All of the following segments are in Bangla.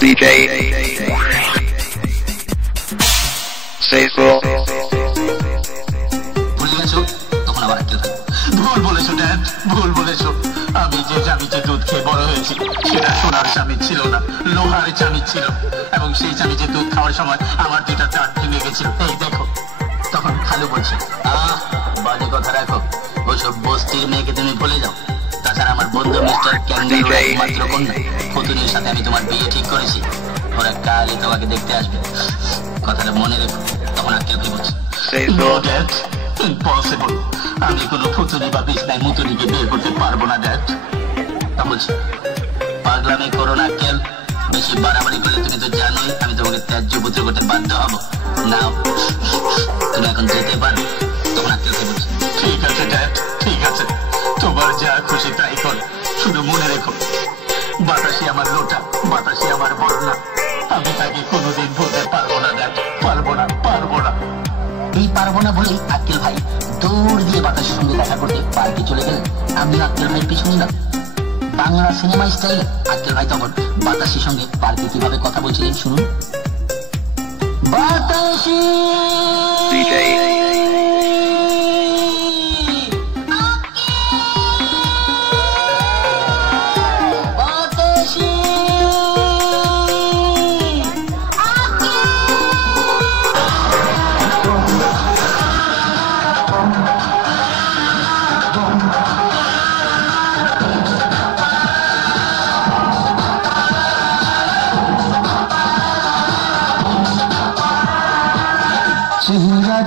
DJ Cecil ভুলে গেছো তখন আবার আক্কেল ভাই ভুল বলেছো ড্যাড ভুল বলেছো আমি যে দুধ খেয়ে বড় হয়েছি সেটা সোনার চামচ ছিল না লোহার চামচ ছিল এবং সেই চামচে দুধ খাওয়ার সময় আমার দুটা দাঁত ভেঙে গেছিল এই দেখো তখন খালু বলছে বাজে কথা রাখো ওসব বস্তির মেয়েকে তুমি ভুলে যাও তাছাড়া আমার বন্ধু মিস্টার ক্যাঙ্গারু একমাত্র কন্যা ফতুনির সাথে আমি তোমার বিয়ে ঠিক করেছি ওরা কালই তোমাকে দেখতে আসবে কথাটা মনে রেখো তখন আক্কেল ভাই বলছে ইম্পসিবল আমি কোনো ফুতুনি বা বিছনায় মুতুনিকে বিয়ে করতে পারবো না ড্যাড তা বলছি পাগলামি করো না আক্কেল বেশি বাড়াবাড়ি করলে তুমি তো জানোই আমি তোমাকে ত্যায্য পুত্র করতে বাধ্য হবো না তুমি এখন যেতে পারো তখন আক্কেল ভাই বলছে ঠিক আছে ড্যাড ঠিক আছে তোমার যা খুশি তাই করো শুধু মনে রেখো বাতাসি আমার লোটা বাতাসি আমার বর্ণা আমি তাকে কোনোদিন ভুলতে পারবো না ড্যাড পারবো না এই পারবো না বলেই আক্কেল ভাই দৌড় দিয়ে বাতাসের সঙ্গে দেখা করতে পার্কে চলে গেলেন আমি আক্কেল ভাইয়ের পিছু নিলাম বাংলা সিনেমা স্টাইলে আক্কেল ভাই তখন বাতাসের সঙ্গে পার্কে কিভাবে কথা বলছিলেন শুনুন বাতাসি DJ চেহারা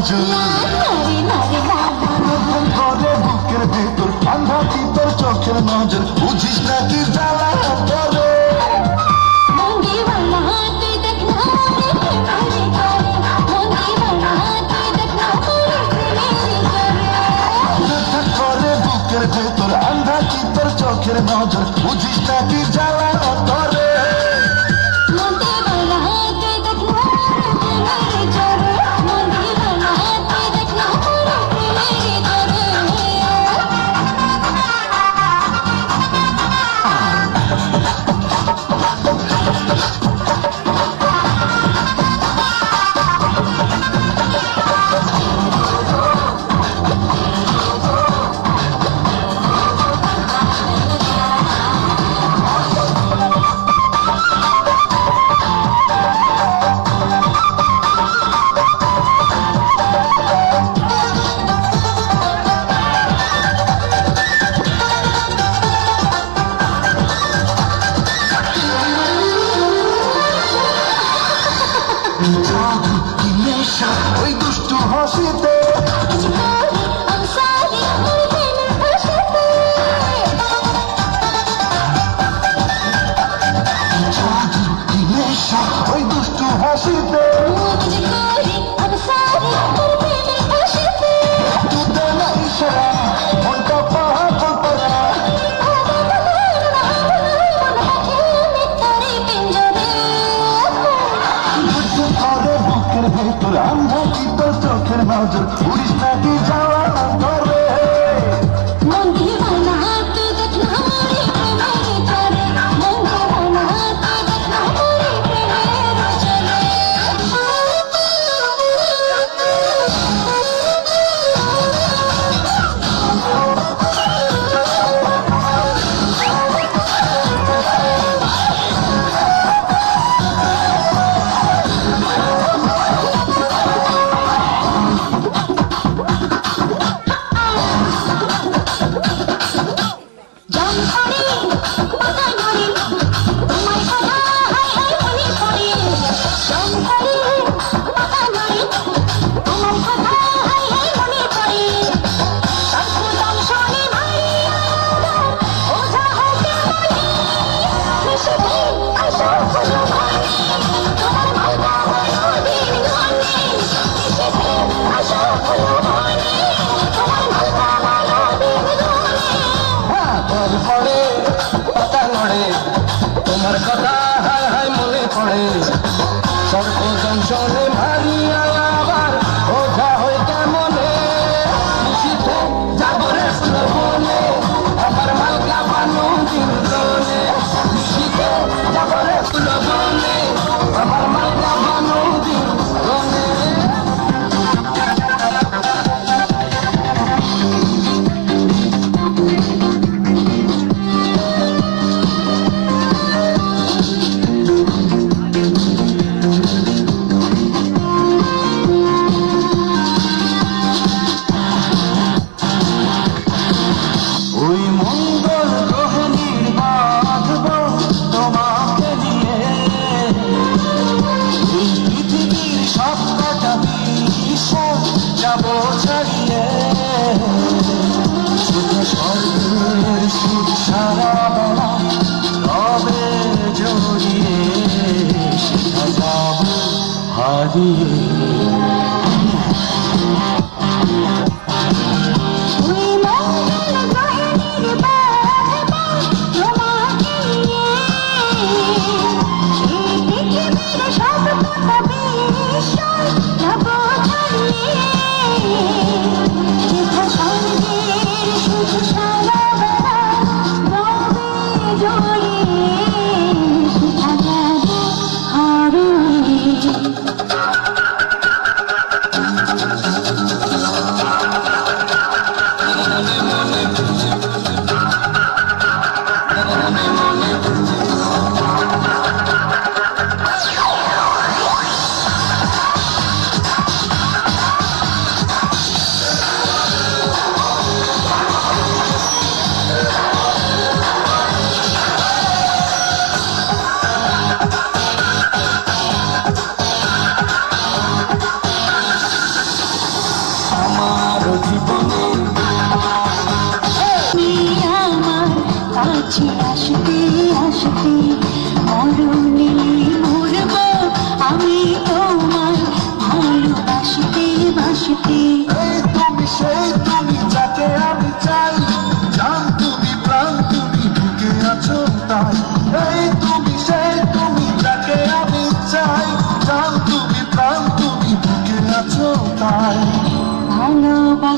নজর করে বুকের ভেতর ঠান্ডা কি তোর চোখের নজর বুঝিস না কি জ্বালা করে বুকের ভেতর আন্ধা কি তোর চোখের নজর বুঝিস না কি জ্বালা করে ওই দুষ্টু হাসিতে ওই দুষ্টু হাসিতে তুতে না ইশারা মনটা পাহাড় করা বুকের ভেতর আন্ধা কি তোর চোখের নজর উড়িস না কি যাওয়া করে তোমার কথা হায় হায় মনে পড়ে সর্বজংশনে মারিয়া আবার ওঝা হয়ে কেমনে নিশিতে যাবরে শ্রবণে আমার মালকা বানু দিনজনে নিশিতে যাবরে শ্রবণে আমার মালকা বানু দিনজনে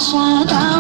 ভালোবাসা দাও